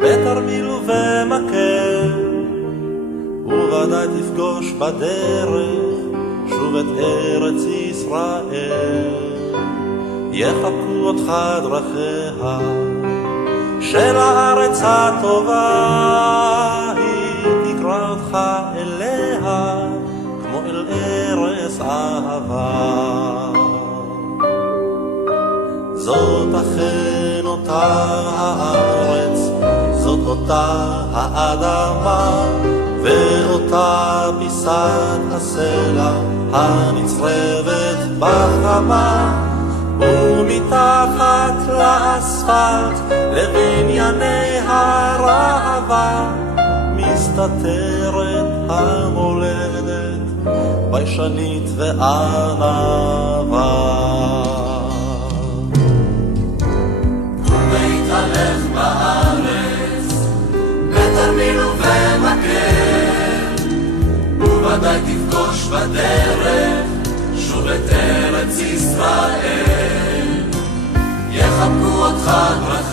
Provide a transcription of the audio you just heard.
בתרמיל ובמקל, וודאי תפגוש בדרך שוב את ארץ ישראל. יחבקו אותך דרכיה של הארץ הטובה, היא תקרא אותך אליה כמו אל ארץ אהבה. זאת אכן אותה הארץ, זאת אותה האדמה, ואותה פיסת הסלע הנצרבת בחמה, ומתחת לאספלט לבנייני הרעבה מסתתרת המולדת ביישנית וענבה. ובהתהלך בארץ בתרמיל ובמקל, וודאי תפגוש בדרך שוב את ארץ ישראל. יחבקו אותך דרכיה